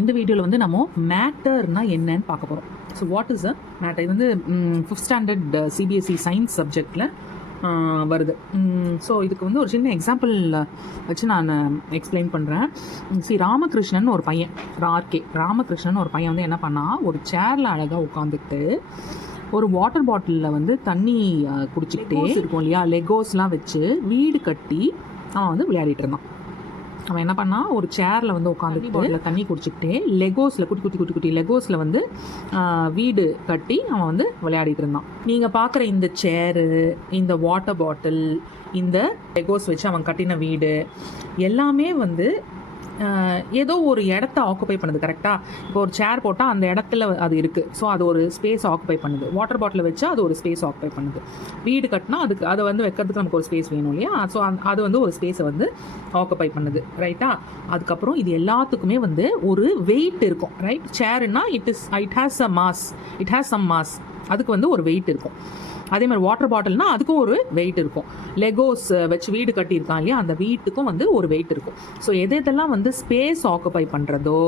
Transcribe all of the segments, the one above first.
இந்த வீடியோவில் வந்து நம்ம மேட்டர்னா என்னன்னு பார்க்க போகிறோம். So what is a matter? இது வந்து 5th ஸ்டாண்டர்ட் சிபிஎஸ்சி சயின்ஸ் சப்ஜெக்டில் வருது. ஸோ இதுக்கு வந்து ஒரு சின்ன எக்ஸாம்பிள் வச்சு நான் எக்ஸ்பிளைன் பண்ணுறேன். ராமகிருஷ்ணன் ஒரு பையன், ராமகிருஷ்ணன் ஒரு பையன் வந்து என்ன பண்ணால், ஒரு சேரில் அழகாக உட்காந்துக்கிட்டு ஒரு வாட்டர் பாட்டிலில் வந்து தண்ணி குடிச்சிக்கிட்டே இருக்கும் இல்லையா, லெகோஸ்லாம் வச்சு வீடு கட்டி அவன் வந்து விளையாடிட்டு இருந்தான். அவன் என்ன பண்ணால், ஒரு சேரில் வந்து உட்காந்து பாட்டில் தண்ணி குடிச்சிக்கிட்டே லெகோஸில் குட்டி லெகோஸில் வந்து வீடு கட்டி அவன் வந்து விளையாடிட்டு இருந்தான். நீங்கள் பார்க்குற இந்த சேரு, இந்த வாட்டர் பாட்டில், இந்த லெகோஸ் வச்சு அவன் கட்டின வீடு எல்லாமே வந்து ஏதோ ஒரு இடத்த ஆக்குப்பை பண்ணுது. கரெக்டாக? இப்போ ஒரு சேர் போட்டால் அந்த இடத்துல அது இருக்குது, ஸோ அது ஒரு ஸ்பேஸ் ஆக்குப்பை பண்ணுது. வாட்டர் பாட்டில் வச்சா அது ஒரு ஸ்பேஸ் ஆக்குப்பை பண்ணுது. வீடு கட்டினா அதுக்கு அதை வந்து வைக்கிறதுக்கு நமக்கு ஒரு ஸ்பேஸ் வேணும் இல்லையா, ஸோ அது வந்து ஒரு ஸ்பேஸை வந்து ஆக்குப்பை பண்ணுது. ரைட்டா? அதுக்கப்புறம் இது எல்லாத்துக்குமே வந்து ஒரு வெயிட் இருக்கும். ரைட்? சேர்னா இட் ஹேஸ் சம் மாஸ். அதுக்கு வந்து ஒரு வெயிட் இருக்கும். அதே மாதிரி வாட்டர் பாட்டில்னா அதுக்கும் ஒரு வெயிட் இருக்கும். லெகோஸ் வச்சு வீடு கட்டியிருக்கான் இல்லையா, அந்த வீட்டுக்கும் வந்து ஒரு வெயிட் இருக்கும். ஸோ எதெல்லாம் வந்து ஸ்பேஸ் ஆக்குப்பை பண்ணுறதோ,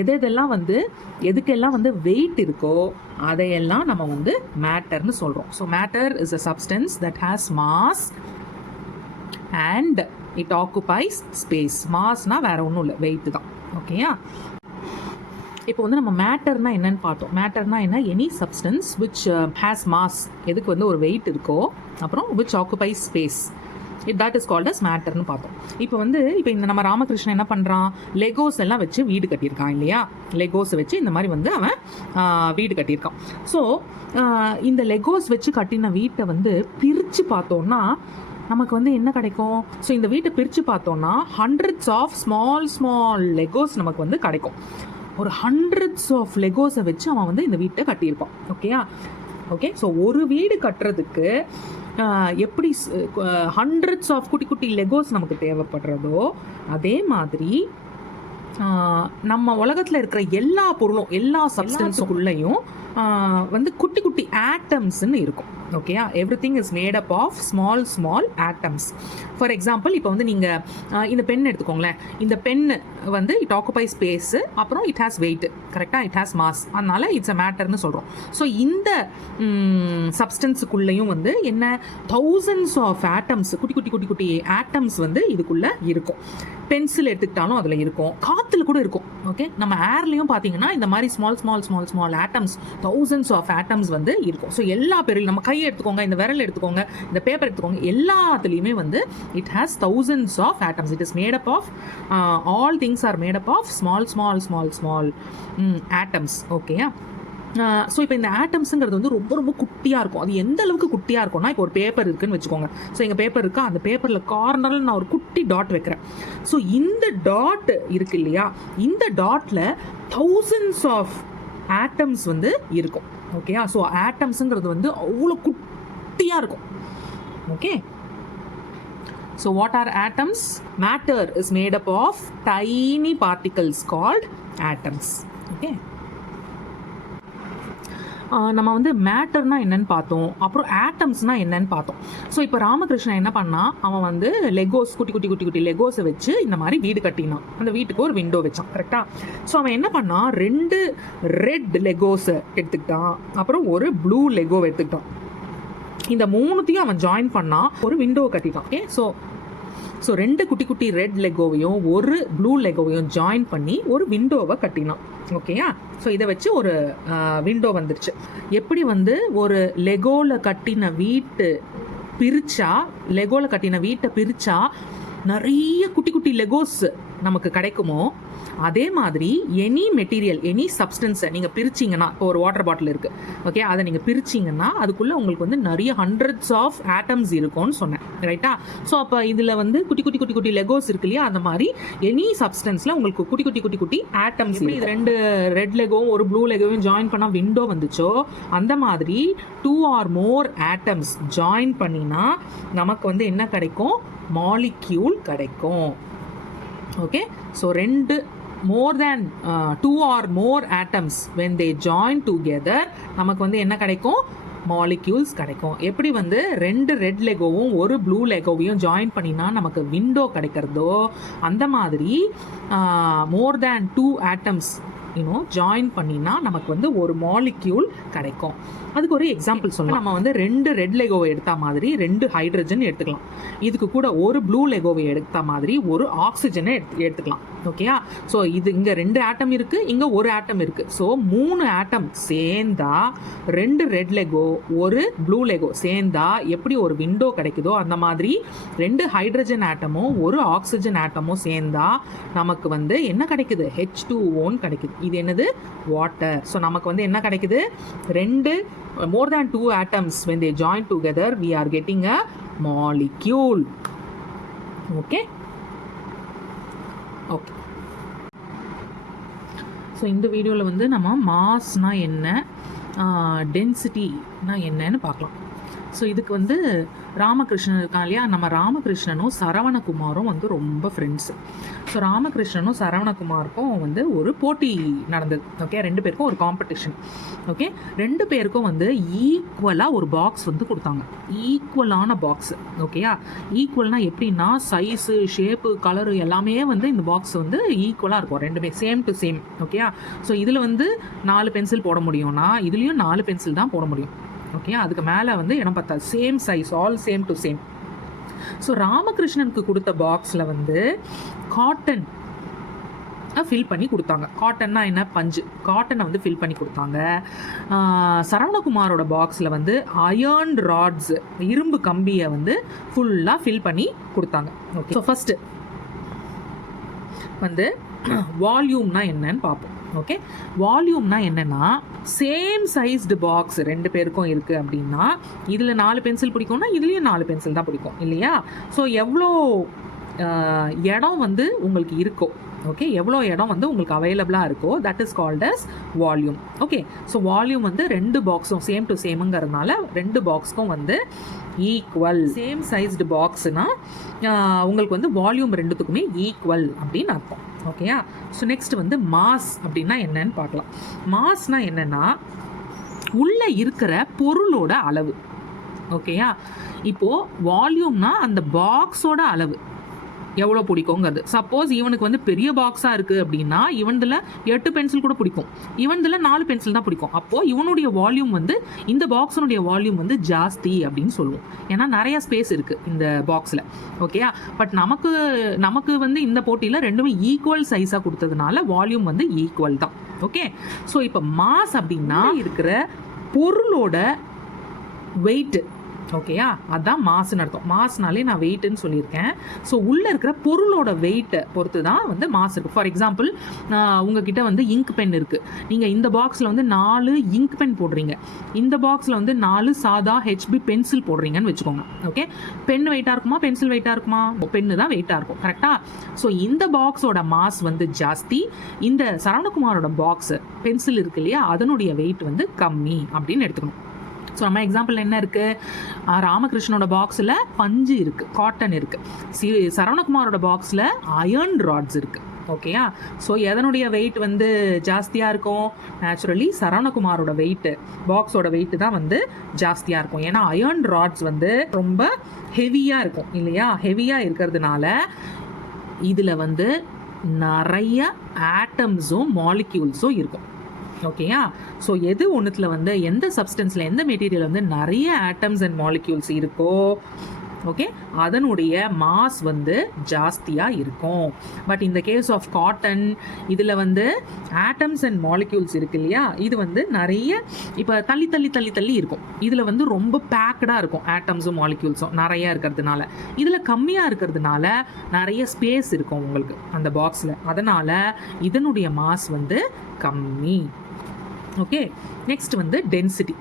எதெல்லாம் வந்து எதுக்கெல்லாம் வந்து வெயிட் இருக்கோ அதையெல்லாம் நம்ம வந்து மேட்டர்னு சொல்கிறோம். So matter is a substance that has mass and it occupies space. மாஸ்னால் வேறு ஒன்றும் இல்லை, வெயிட் தான். ஓகேயா? இப்போ வந்து நம்ம மேட்டர்னா என்னன்னு பார்த்தோம். மேட்டர்னா என்ன? Any substance which has mass, எதுக்கு வந்து ஒரு வெயிட் இருக்கோ, அப்புறம் which occupies space, that is called as மேட்டர்னு பார்த்தோம். இப்போ இந்த நம்ம ராமகிருஷ்ணன் என்ன பண்ணுறான், லெகோஸ் எல்லாம் வச்சு வீடு கட்டியிருக்கான் இல்லையா, லெகோஸை வச்சு இந்த மாதிரி வந்து அவன் வீடு கட்டியிருக்கான். ஸோ இந்த லெகோஸ் வச்சு கட்டின வீட்டை வந்து பிரித்து பார்த்தோன்னா நமக்கு வந்து என்ன கிடைக்கும்? ஸோ இந்த வீட்டை பிரித்து பார்த்தோன்னா ஹண்ட்ரட்ஸ் ஆஃப் ஸ்மால் லெகோஸ் நமக்கு வந்து கிடைக்கும். ஒரு ஹண்ட்ரட்ஸ் ஆஃப் லெகோஸை வச்சு அவன் வந்து இந்த வீட்டை கட்டியிருப்பான். ஓகே. ஸோ ஒரு வீடு கட்டுறதுக்கு எப்படி ஹண்ட்ரட்ஸ் ஆஃப் குட்டி லெகோஸ் நமக்கு தேவைப்படுறதோ, அதே மாதிரி நம்ம உலகத்தில் இருக்கிற எல்லா பொருளும், எல்லா சப்ஸ்டன்ஸுக்குள்ளேயும் வந்து குட்டி ஆட்டம்ஸ்ன்னு இருக்கும். ஓகேயா? Everything is made up of small atoms. For example, இப்போ வந்து நீங்கள் இந்த பென் எடுத்துக்கோங்களேன். இந்த பென்னு வந்து இட் ஆக்குபை ஸ்பேஸு, அப்புறம் இட் ஹேஸ் வெயிட். கரெக்டாக? It has mass. அதனால இட்ஸ் அ மேட்டர்னு சொல்கிறோம். ஸோ இந்த சப்ஸ்டன்ஸுக்குள்ளேயும் வந்து என்ன, தௌசண்ட்ஸ் ஆஃப் ஆட்டம்ஸ், குட்டி ஆட்டம்ஸ் வந்து இதுக்குள்ளே இருக்கும். பென்சில் எடுத்துக்கிட்டாலும் அதில் இருக்கும், காற்றுல கூட இருக்கும். ஓகே? நம்ம ஏர்லேயும் பார்த்தீங்கன்னா இந்த மாதிரி small atoms, thousands of atoms வந்து இருக்கும். ஸோ எல்லா பேரில் நம்ம கையை எடுத்துக்கோங்க, இந்த விரல் எடுத்துக்கோங்க, இந்த பேப்பர் எடுத்துக்கோங்க, எல்லாத்துலேயுமே வந்து it has thousands of atoms. It is made up of all things are made up of small atoms. ஓகேயா? ஸோ இப்போ இந்த ஆட்டம்ஸுங்கிறது வந்து ரொம்ப குட்டியாக இருக்கும். அது எந்த அளவுக்கு குட்டியாக இருக்கும்னா, இப்போ ஒரு பேப்பர் இருக்குதுன்னு வச்சுக்கோங்க. ஸோ எங்கள் பேப்பர் இருக்கா, அந்த பேப்பரில் கார்னரில் நான் ஒரு குட்டி டாட் வைக்கிறேன். ஸோ இந்த டாட் இருக்கு இல்லையா, இந்த டாட்டில் தௌசண்ட்ஸ் ஆஃப் ஆட்டம்ஸ் வந்து இருக்கும். ஓகேயா? ஸோ ஆட்டம்ஸுங்கிறது வந்து அவ்வளோ குட்டியாக இருக்கும். Okay. So what are atoms? Matter is made up of tiny particles called atoms. Okay. நம்ம வந்து மேட்டர்னா என்னன்னு பார்த்தோம், அப்புறம் ஆட்டம்ஸ்னால் என்னன்னு பார்த்தோம். ஸோ இப்போ ராமகிருஷ்ணன் என்ன பண்ணால், அவன் வந்து லெகோஸ், குட்டி லெகோஸை வச்சு இந்த மாதிரி வீடு கட்டினான். அந்த வீட்டுக்கு ஒரு விண்டோ வச்சான். கரெக்டாக? ஸோ அவன் என்ன பண்ணான், 2 ரெட் லெகோஸை எடுத்துக்கிட்டான், அப்புறம் ஒரு ப்ளூ லெகோவை எடுத்துக்கிட்டான். இந்த 3த்தையும் அவன் ஜாயின் பண்ணால் ஒரு விண்டோவை கட்டிட்டான். ஓகே. ஸோ 2 குட்டி ரெட் லெகோவையும் ஒரு ப்ளூ லெகோவையும் ஜாயின் பண்ணி ஒரு விண்டோவை கட்டினான். ஓகேயா? ஸோ இதை வச்சு ஒரு விண்டோ வந்துருச்சு. எப்படி வந்து ஒரு லெகோவில் கட்டின வீட்டை பிரித்தா நிறைய குட்டி லெகோஸ் நமக்கு கிடைக்குமோ, அதே மாதிரி எனி மெட்டீரியல், எனி சப்ஸ்டன்ஸை நீங்கள் பிரிச்சிங்கன்னா, இப்போ ஒரு வாட்டர் பாட்டில் இருக்குது. ஓகே? அதை நீங்கள் பிரிச்சிங்கன்னா அதுக்குள்ளே உங்களுக்கு வந்து நிறைய ஹண்ட்ரட்ஸ் ஆஃப் ஆட்டம்ஸ் இருக்கும்னு சொன்னேன். ரைட்டா? ஸோ அப்போ இதில் வந்து குட்டி லெகோஸ் இருக்கு இல்லையா, அந்த மாதிரி எனி சப்ஸ்டன்ஸில் உங்களுக்கு குட்டி ஆட்டம்ஸ். இது 2 ரெட் லெகோவும் ஒரு ப்ளூ லெகோவும் ஜாயின் பண்ணால் விண்டோ வந்துச்சோ, அந்த மாதிரி 2 or more ஆட்டம்ஸ் ஜாயின் பண்ணினா நமக்கு வந்து என்ன கிடைக்கும், மாலிக்யூல் கிடைக்கும். Okay. So 2 or more atoms when they join together நமக்கு வந்து என்ன கிடைக்கும், மாலிக்யூல்ஸ் கிடைக்கும். எப்படி வந்து 2 ரெட் லெகோவும் ஒரு ப்ளூ லெகோவையும் ஜாயின் பண்ணினா நமக்கு விண்டோ கிடைக்கிறதோ, அந்த மாதிரி மோர் தேன் 2 ஆட்டம்ஸ் ஜாயின் பண்ணினா நமக்கு வந்து ஒரு மாலிக்யூல் கிடைக்கும். அதுக்கு ஒரு எக்ஸாம்பிள் சொல்லலாம். நம்ம வந்து 2 ரெட் லெகோவை எடுத்த மாதிரி 2 ஹைட்ரஜன் எடுத்துக்கலாம். இதுக்கு கூட ஒரு ப்ளூ லெகோவை எடுத்த மாதிரி ஒரு ஆக்சிஜனை எடுத்துக்கலாம். ஓகேயா? ஸோ இது இங்கே 2 ஆட்டம் இருக்குது, இங்கே ஒரு ஆட்டம் இருக்குது. ஸோ 3 ஆட்டம் சேர்ந்தா 2 ரெட் லெகோ ஒரு ப்ளூ லெகோ சேர்ந்தா எப்படி ஒரு விண்டோ கிடைக்குதோ, அந்த மாதிரி 2 ஹைட்ரஜன் ஆட்டமும் ஒரு ஆக்சிஜன் ஆட்டமும் சேர்ந்தா நமக்கு வந்து என்ன கிடைக்குது? H2O கிடைக்குது. இது என்னது? வாட்டர். ஸோ நமக்கு வந்து என்ன கிடைக்குது? 2 more than 2 atoms when they join together we are getting a molecule. Okay. So இந்த வீடியோவில் வந்து நம்ம மாஸ்னா என்ன, டென்சிட்டினா என்னன்னு பார்க்கலாம். ஸோ இதுக்கு வந்து ராமகிருஷ்ணன் இருக்கான் இல்லையா, நம்ம ராமகிருஷ்ணனும் சரவணகுமாரும் வந்து ரொம்ப ஃப்ரெண்ட்ஸு. ஸோ ராமகிருஷ்ணனும் சரவணகுமாருக்கும் வந்து ஒரு போட்டி நடந்தது. ஓகே, 2 பேருக்கும் ஒரு காம்படிஷன். ஓகே, 2 பேருக்கும் வந்து ஈக்குவலாக ஒரு பாக்ஸ் வந்து கொடுத்தாங்க. ஈக்குவலான பாக்ஸு. ஓகேயா? ஈக்குவல்னால் எப்படின்னா சைஸு, ஷேப்பு, கலரு எல்லாமே வந்து இந்த பாக்ஸ் வந்து ஈக்குவலாக இருக்கும். 2மே சேம் டு சேம். ஓகேயா? ஸோ இதில் வந்து 4 பென்சில் போட முடியும்னா இதுலேயும் 4 பென்சில் தான் போட முடியும். ஓகே, அதுக்கு மேலே வந்து இடம் பார்த்தா same size, all same to same. So ராமகிருஷ்ணனுக்கு கொடுத்த பாக்ஸில் வந்து காட்டன் ஃபில் பண்ணி கொடுத்தாங்க. காட்டன்னா என்ன? பஞ்சு. காட்டனை வந்து ஃபில் பண்ணி கொடுத்தாங்க. சரவணகுமாரோட பாக்ஸில் வந்து அயர்ன் ராட்ஸ், இரும்பு கம்பியை வந்து ஃபுல்லாக ஃபில் பண்ணி கொடுத்தாங்க. ஓகே, ஸோ ஃபஸ்ட்டு வந்து வால்யூம்னா என்னன்னு பார்ப்போம். ஓகே, வால்யூம்னா என்னென்னா சேம் சைஸ்டு பாக்ஸ் 2 பேருக்கும் இருக்குது அப்படின்னா இதில் 4 பென்சில் பிடிக்கும்னா இதுலேயும் 4 பென்சில் தான் பிடிக்கும் இல்லையா? ஸோ எவ்வளோ இடம் வந்து உங்களுக்கு இருக்கோ, ஓகே, எவ்வளோ இடம் வந்து உங்களுக்கு அவைலபிளாக இருக்கோ that is called as volume. Okay, so volume வந்து 2 பாக்ஸும் சேம் டு சேமுங்கிறதுனால 2 பாக்ஸ்க்கும் வந்து ஈக்குவல். சேம் சைஸ்டு பாக்ஸ்னா உங்களுக்கு வந்து வால்யூம் 2த்துக்குமே ஈக்குவல் அப்படின்னு அர்த்தம். ஓகேயா? ஸோ நெக்ஸ்ட் வந்து மாஸ் அப்படின்னா என்னன்னு பார்க்கலாம். மாஸ்னா என்னென்னா உள்ளே இருக்கிற பொருளோட அளவு. ஓகேயா? இப்போது வால்யூம்னா அந்த பாக்ஸோட அளவு எவ்வளோ பிடிக்குங்கிறது. சப்போஸ் இவனுக்கு வந்து பெரிய பாக்ஸாக இருக்குது அப்படின்னா இவனில் 8 பென்சில் கூட பிடிக்கும், இவனில் 4 பென்சில் தான் பிடிக்கும். அப்போது இவனுடைய வால்யூம் வந்து இந்த பாக்ஸினுடைய வால்யூம் வந்து ஜாஸ்தி அப்படின்னு சொல்லுவோம். ஏன்னா நிறைய ஸ்பேஸ் இருக்குது இந்த பாக்ஸில். ஓகேயா? பட் நமக்கு வந்து இந்த போட்டியில் 2மே ஈக்குவல் சைஸாக கொடுத்ததுனால வால்யூம் வந்து ஈக்குவல் தான். ஓகே, ஸோ இப்போ மாஸ் அப்படின்னா இருக்கிற பொருளோட வெயிட்டு. ஓகேயா? அதுதான் மாஸ்ன்னு அர்த்தம். மாஸ்னாலே நான் வெயிட்டுன்னு சொல்லியிருக்கேன். ஸோ உள்ளே இருக்கிற பொருளோட வெயிட்டை பொறுத்து தான் வந்து மாஸ் இருக்குது. ஃபார் எக்ஸாம்பிள் உங்ககிட்ட வந்து இங்க் பென் இருக்குது. நீங்கள் இந்த பாக்ஸில் வந்து 4 இங்க் பென் போடுறீங்க, இந்த பாக்ஸில் வந்து 4 சாதா ஹெச்பி பென்சில் போடுறீங்கன்னு வச்சுக்கோங்க. ஓகே, பென் வெயிட்டாக இருக்குமா, பென்சில் வெயிட்டாக இருக்குமா? பென்னு தான் வெயிட்டாக இருக்கும். கரெக்டாக? ஸோ இந்த பாக்ஸோட மாஸ் வந்து ஜாஸ்தி, இந்த சரவணகுமாரோட பாக்ஸு பென்சில் இருக்கு இல்லையா, அதனுடைய வெயிட் வந்து கம்மி அப்படின்னு எடுத்துக்கணும். ஸோ நம்ம எக்ஸாம்பிள் என்ன இருக்குது? ராமகிருஷ்ணனோட பாக்ஸில் பஞ்சு இருக்குது, காட்டன் இருக்குது. சரவணகுமாரோட பாக்ஸில் அயர்ன் ராட்ஸ் இருக்குது. ஓகேயா? ஸோ எதனுடைய வெயிட் வந்து ஜாஸ்தியாக இருக்கும்? நேச்சுரலி சரவணகுமாரோட வெயிட்டு, பாக்ஸோட வெயிட்டு தான் வந்து ஜாஸ்தியாக இருக்கும். ஏன்னா அயர்ன் ராட்ஸ் வந்து ரொம்ப ஹெவியாக இருக்கும் இல்லையா? ஹெவியாக இருக்கிறதுனால இதில் வந்து நிறைய ஆட்டம்ஸும் மாலிக்யூல்ஸும் இருக்கும். ஓகேயா? ஸோ எது ஒன்றுத்தில் வந்து எந்த சப்ஸ்டன்ஸில் எந்த மெட்டீரியல் வந்து நிறைய ஆட்டம்ஸ் அண்ட் மாலிக்யூல்ஸ் இருக்கோ, ஓகே, அதனுடைய மாஸ் வந்து ஜாஸ்தியாக இருக்கும். பட் இந்த கேஸ் ஆஃப் காட்டன் இதில் வந்து ஆட்டம்ஸ் அண்ட் மாலிக்யூல்ஸ் இருக்கு இல்லையா, இது வந்து நிறைய இப்போ தள்ளி தள்ளி தள்ளி தள்ளி இருக்கும். இதில் வந்து ரொம்ப பேக்கடாக இருக்கும் ஆட்டம்ஸும் மாலிக்யூல்ஸும் நிறையா இருக்கிறதுனால. இதில் கம்மியாக இருக்கிறதுனால நிறைய ஸ்பேஸ் இருக்கும் உங்களுக்கு அந்த பாக்ஸில். அதனால் இதனுடைய மாஸ் வந்து கம்மி. ஓகே, நெக்ஸ்ட் வந்து டென்சிட்டி.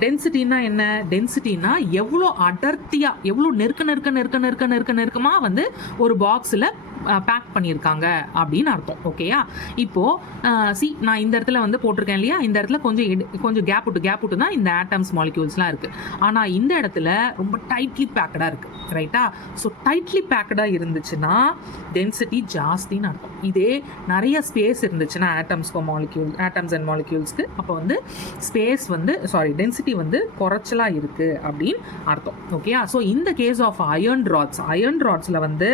டென்சிட்டினா என்ன? டென்சிட்டினா எவ்வளோ அடர்த்தியாக, எவ்வளோ நெருக்கமாக வந்து ஒரு பாக்ஸில் பேக் பண்ணியிருக்காங்க அப்படின்னு அர்த்தம். ஓகேயா? இப்போது நான் இந்த இடத்துல வந்து போட்டிருக்கேன் இல்லையா, இந்த இடத்துல கொஞ்சம் கேப் விட்டு தான் இந்த ஆட்டம்ஸ் மாலிக்யூல்ஸ்லாம் இருக்குது. ஆனால் இந்த இடத்துல ரொம்ப டைட்லி பேக்கடாக இருக்குது. ரைட்டா? ஸோ டைட்லி பேக்கடாக இருந்துச்சுன்னா டென்சிட்டி ஜாஸ்தின்னு அர்த்தம். இதே நிறைய ஸ்பேஸ் இருந்துச்சுன்னா ஆட்டம்ஸ் அண்ட் மாலிக்யூல்ஸ்க்கு அப்போ வந்து ஸ்பேஸ் வந்து டென்சிட்டி வந்து குறைச்சலாக இருக்குது அப்படின்னு அர்த்தம். ஓகேயா? ஸோ இந்த கேஸ் ஆஃப் அயர்ன் ராட்ஸில் வந்து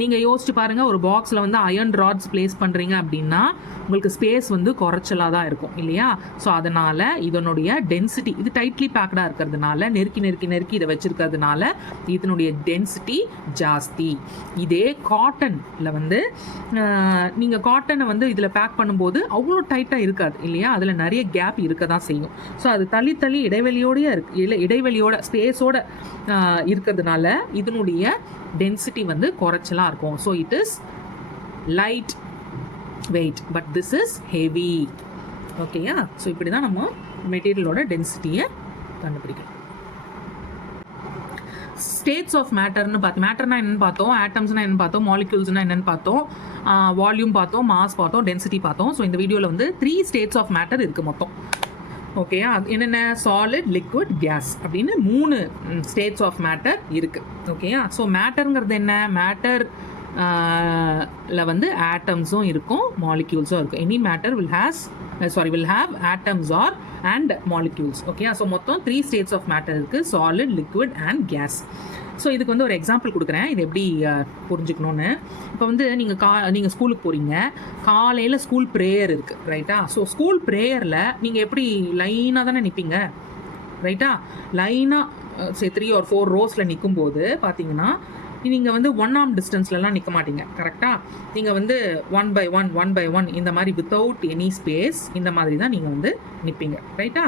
நீங்கள் யோசிச்சு பாருங்கள், ஒரு பாக்ஸில் வந்து அயர்ன் ராட்ஸ் பிளேஸ் பண்ணுறீங்க அப்படின்னா உங்களுக்கு ஸ்பேஸ் வந்து குறைச்சலாக தான் இருக்கும் இல்லையா? ஸோ அதனால் இதனுடைய டென்சிட்டி, இது டைட்லி பேக்கடாக இருக்கிறதுனால, நெருக்கி இதை வச்சுருக்கிறதுனால இதனுடைய டென்சிட்டி ஜாஸ்தி. இதே காட்டனில் வந்து நீங்கள் காட்டனை வந்து இதில் பேக் பண்ணும்போது அவ்வளோ டைட்டாக இருக்காது இல்லையா? அதில் நிறைய கேப் இருக்க தான் செய்யும். ஸோ அது தள்ளி இடைவெளியோட ஸ்பேஸோட இருக்கிறதுனால இதனுடைய டென்சிட்டி வந்து குறைச்சலாக இருக்கும். So it is light weight but this is heavy. ஓகேயா? ஸோ இப்படி தான் நம்ம மெட்டீரியலோட டென்சிட்டியை கண்டுபிடிக்கலாம். ஸ்டேட்ஸ் ஆஃப் மேட்டர்னா என்னென்னு பார்த்தோம், ஆட்டம்ஸ்னா என்னென்னு பார்த்தோம், மாலிக்யூல்ஸ்னா என்னென்னு பார்த்தோம், வால்யூம் பார்த்தோம், மாஸ் பார்த்தோம், டென்சிட்டி பார்த்தோம். ஸோ இந்த வீடியோவில் வந்து 3 ஸ்டேட்ஸ் ஆஃப் மேட்டர் இருக்குது மொத்தம். ஓகேயா? என்னென்ன? சாலிட், லிக்விட், கேஸ் அப்படின்னு 3 ஸ்டேட்ஸ் ஆஃப் மேட்டர் இருக்குது. ஓகேயா? ஸோ மேட்டருங்கிறது என்ன? மேட்டர்ல வந்து ஆட்டம்ஸும் இருக்கும், மாலிக்யூல்ஸும் இருக்கும். Any matter will have atoms or and molecules. Okay? So மொத்தம் 3 ஸ்டேட்ஸ் ஆஃப் மேட்டர் இருக்குது, solid, liquid and gas. So இதுக்கு வந்து ஒரு எக்ஸாம்பிள் கொடுக்குறேன், இது எப்படி புரிஞ்சுக்கணுன்னு. இப்போ வந்து நீங்கள் ஸ்கூலுக்கு போகிறீங்க, காலையில் ஸ்கூல் ப்ரேயர் இருக்குது. ரைட்டா? ஸோ ஸ்கூல் ப்ரேயரில் நீங்கள் எப்படி லைனாக தானே நிற்பீங்க. ரைட்டா? லைனாக 3 or 4 ரோஸில் நிற்கும்போது பார்த்தீங்கன்னா நீங்கள் வந்து 1 arm டிஸ்டன்ஸ்லலாம் நிற்க மாட்டீங்க. கரெக்டாக? நீங்கள் வந்து 1 by 1 இந்த மாதிரி வித்தவுட் எனி ஸ்பேஸ் இந்த மாதிரி தான் நீங்கள் வந்து நிற்பீங்க. ரைட்டா?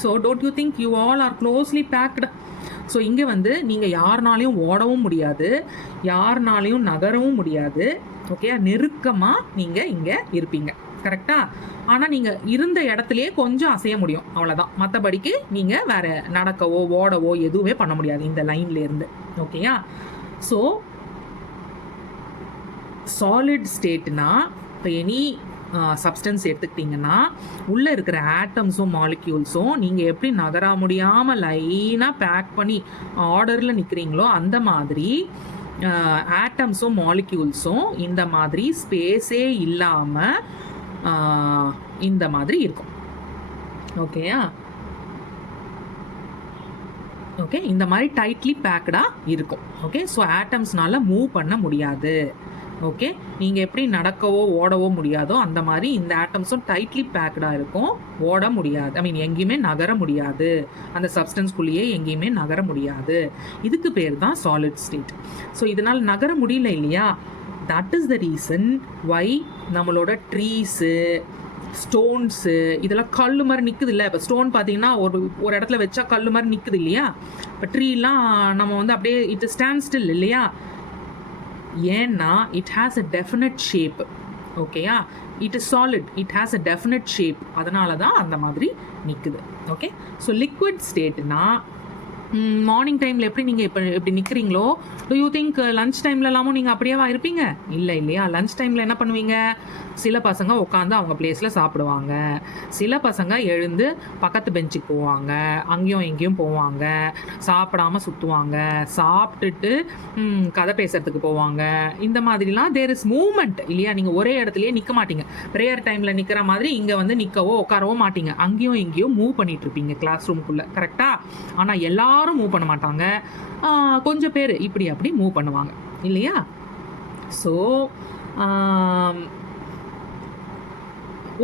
So don't you think you all are closely packed? So இங்கே வந்து நீங்கள் யாருனாலையும் ஓடவும் முடியாது, யாருனாலையும் நகரவும் முடியாது. ஓகே? நெருக்கமாக நீங்கள் இங்கே இருப்பீங்க. கரெக்டாக? ஆனால் நீங்கள் இருந்த இடத்துலையே கொஞ்சம் அசைய முடியும், அவ்வளோதான். மற்றபடிக்கு நீங்கள் வேறு நடக்கவோ ஓடவோ எதுவுமே பண்ண முடியாது இந்த லைன்லேருந்து. ஓகேயா? ஸோ சாலிட் ஸ்டேட்னா இப்போ எனி சப்ஸ்டன்ஸ் எடுத்துக்கிட்டிங்கன்னா உள்ளே இருக்கிற ஆட்டம்ஸும் மாலிக்யூல்ஸும் நீங்கள் எப்படி நகர முடியாமல் லைனாக பேக் பண்ணி ஆர்டரில் நிற்கிறீங்களோ அந்த மாதிரி ஆட்டம்ஸும் மாலிக்யூல்ஸும் இந்த மாதிரி ஸ்பேஸே இல்லாமல் இந்த மாதிரி இருக்கும். ஓகேயா? ஓகே? இந்த மாதிரி டைட்லி பேக்கடாக இருக்கும். ஓகே? ஸோ ஆட்டம்ஸ்னால மூவ் பண்ண முடியாது. ஓகே? நீங்கள் எப்படி நடக்கவோ ஓடவோ முடியாதோ அந்த மாதிரி இந்த ஆட்டம்ஸும் டைட்லி பேக்கடாக இருக்கும், ஓட முடியாது. எங்கேயுமே நகர முடியாது, அந்த சப்ஸ்டன்ஸ்குள்ளேயே எங்கேயுமே நகர முடியாது. இதுக்கு பேர் தான் சாலிட் ஸ்டேட். ஸோ இதனால் நகர முடியல இல்லையா? That is the reason why நம்மளோட ட்ரீஸு, ஸ்டோன்ஸு இதெல்லாம் கல் மாதிரி நிற்குது இல்லை? இப்போ ஸ்டோன் பார்த்தீங்கன்னா ஒரு இடத்துல வச்சா கல் மாதிரி நிற்குது இல்லையா? இப்போ ட்ரீலாம் நம்ம வந்து அப்படியே இட் ஸ்டாண்ட் ஸ்டில் இல்லையா? ஏன்னா it has a definite shape. ஓகேயா? It is solid, it has a definite shape, அதனால தான் அந்த மாதிரி நிற்குது. ஓகே? ஸோ லிக்விட் ஸ்டேட்னா மார்னிங் டைமில் எப்படி நீங்கள் எப்படி நிற்கிறீங்களோ, டு யூ திங்க் லன்ச் டைம்லலாமும் நீங்கள் அப்படியேவா இருப்பீங்க? இல்லை இல்லையா? லன்ச் டைமில் என்ன பண்ணுவீங்க? சில பசங்க உட்காந்து அவங்க பிளேஸில் சாப்பிடுவாங்க, சில பசங்க எழுந்து பக்கத்து பெஞ்சுக்கு போவாங்க, அங்கேயும் எங்கேயும் போவாங்க, சாப்பிடாமல் சுற்றுவாங்க, சாப்பிட்டுட்டு கதை பேசுறதுக்கு போவாங்க. இந்த மாதிரிலாம் தேர் இஸ் மூவ்மெண்ட் இல்லையா? நீங்கள் ஒரே இடத்துலையே நிற்க மாட்டீங்க. ப்ரேயர் டைமில் நிற்கிற மாதிரி இங்கே வந்து நிற்கவோ உட்காரவோ மாட்டீங்க, அங்கேயும் எங்கேயும் மூவ் பண்ணிட்டு இருப்பீங்க கிளாஸ் ரூமுக்குள்ளே. கரெக்டாக? ஆனால் எல்லாரும் மூவ் பண்ண மாட்டாங்க, கொஞ்சம் பேர் இப்படி அப்படி மூவ் பண்ணுவாங்க இல்லையா? ஸோ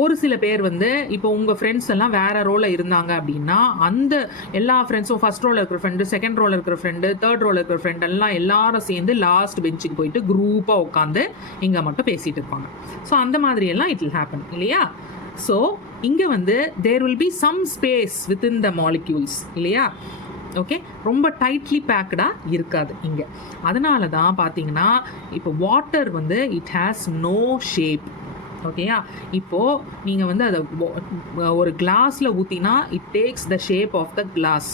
ஒரு சில பேர் வந்து இப்போ உங்கள் ஃப்ரெண்ட்ஸ் எல்லாம் வேறு ரோலில் இருந்தாங்க அப்படின்னா அந்த எல்லா ஃப்ரெண்ட்ஸும் ஃபஸ்ட் ரோவில் இருக்கிற ஃப்ரெண்டு, செகண்ட் ரோவில் இருக்கிற ஃப்ரெண்டு, தேர்ட் ரோவில் இருக்கிற ஃப்ரெண்ட் எல்லாம் எல்லாரும் சேர்ந்து லாஸ்ட் பெஞ்சுக்கு போயிட்டு குரூப்பாக உட்காந்து இங்கே மட்டும் பேசிகிட்டு இருப்பாங்க. ஸோ அந்த மாதிரியெல்லாம் இட் வில் ஹேப்பன் இல்லையா? ஸோ இங்கே வந்து there will be some space within the molecules இல்லையா? ஓகே? ரொம்ப டைட்லி பேக்கடாக இருக்காது இங்கே. அதனால தான் பார்த்தீங்கன்னா இப்போ வாட்டர் வந்து இட் ஹேஸ் நோ ஷேப். ஓகேயா? இப்போது நீங்கள் வந்து அதை ஒரு கிளாஸில் ஊற்றினா it takes the shape of the glass.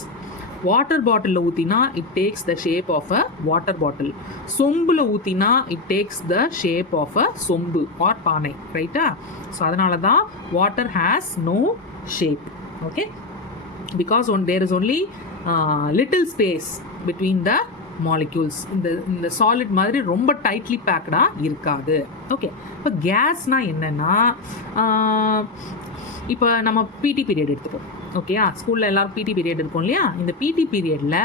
Water பாட்டிலில் ஊற்றினா it takes the shape of a water bottle. சொம்பில் ஊற்றினா it takes the shape of a சொம்பு ஆர் பானை, ரைட்டா? ஸோ அதனால தான் water has no shape. Okay, because there is only little space between the molecules. இந்த சாலிட் மாதிரி ரொம்ப டைட்லி பேக்டாக இருக்காது. ஓகே, இப்போ கேஸ்னால் என்னென்னா, இப்போ நம்ம பிடி பீரியட் எடுத்துப்போம். ஓகேயா, ஸ்கூலில் எல்லோரும் பிடி பீரியட் இருக்கும் இல்லையா? இந்த பிடி பீரியடில்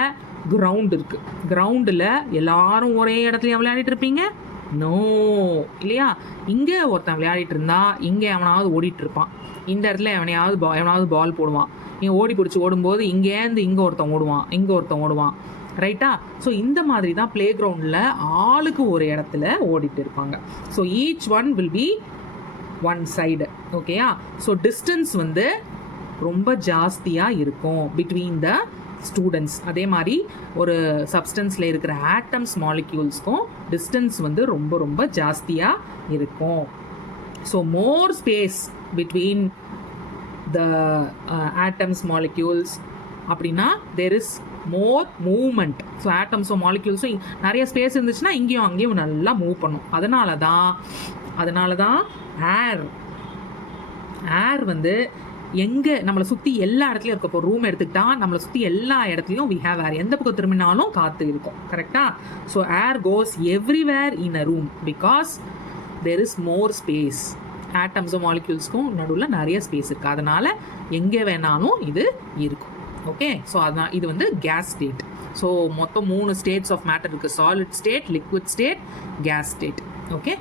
கிரவுண்ட் இருக்குது. கிரவுண்டில் எல்லாரும் ஒரே இடத்துல விளையாடிட்டு இருப்பீங்க? நோ, இல்லையா? இங்கே ஒருத்தன் விளையாடிட்டு இருந்தா இங்கே எவனாவது ஓடிட்டு இருப்பான். இந்த இடத்துல எவனாவது பால் போடுவான். இங்கே ஓடி பிடிச்சி ஓடும்போது இங்கேருந்து இங்கே ஒருத்தன் ஓடுவான், ரைட்டா? ஸோ இந்த மாதிரி தான் ப்ளே கிரவுண்டில் ஆளுக்கு ஒரு இடத்துல ஓடிட்டு இருப்பாங்க. So each one will be one side. ஓகேயா? ஸோ டிஸ்டன்ஸ் வந்து ரொம்ப ஜாஸ்தியாக இருக்கும் பிட்வீன் த ஸ்டூடெண்ட்ஸ். அதே மாதிரி ஒரு சப்ஸ்டன்ஸில் இருக்கிற ஆட்டம்ஸ் மாலிக்யூல்ஸ்க்கும் டிஸ்டன்ஸ் வந்து ரொம்ப ரொம்ப ஜாஸ்தியாக இருக்கும். So more space between the atoms molecules அப்படின்னா there is more movement. So ஆட்டம்ஸும் மாலிக்யூல்ஸும் நிறைய ஸ்பேஸ் இருந்துச்சுன்னா இங்கேயும் அங்கேயும் நல்லா மூவ் பண்ணும். அதனால தான் ஏர் வந்து எங்கே நம்மளை சுற்றி எல்லா இடத்துலையும் இருக்கும். இப்போ ரூம் எடுத்துக்கிட்டா நம்மளை சுற்றி எல்லா இடத்துலையும் வி ஹேவ் ஏர். எந்த பக்கம் திரும்பினாலும் காற்று இருக்கும், கரெக்டாக? So air goes everywhere in a room because there is more space. ஆட்டம்ஸும் மாலிக்யூல்ஸ்க்கும் நடுவில் நிறைய ஸ்பேஸ் இருக்குது. அதனால் எங்கே வேணாலும் இது இருக்கும். ஓகே, ஸோ அதான் இது வந்து கேஸ் ஸ்டேட். ஸோ மொத்தம் 3 ஸ்டேட்ஸ் ஆஃப் மேட்டர் இருக்குது: solid state, liquid state, gas state. Okay.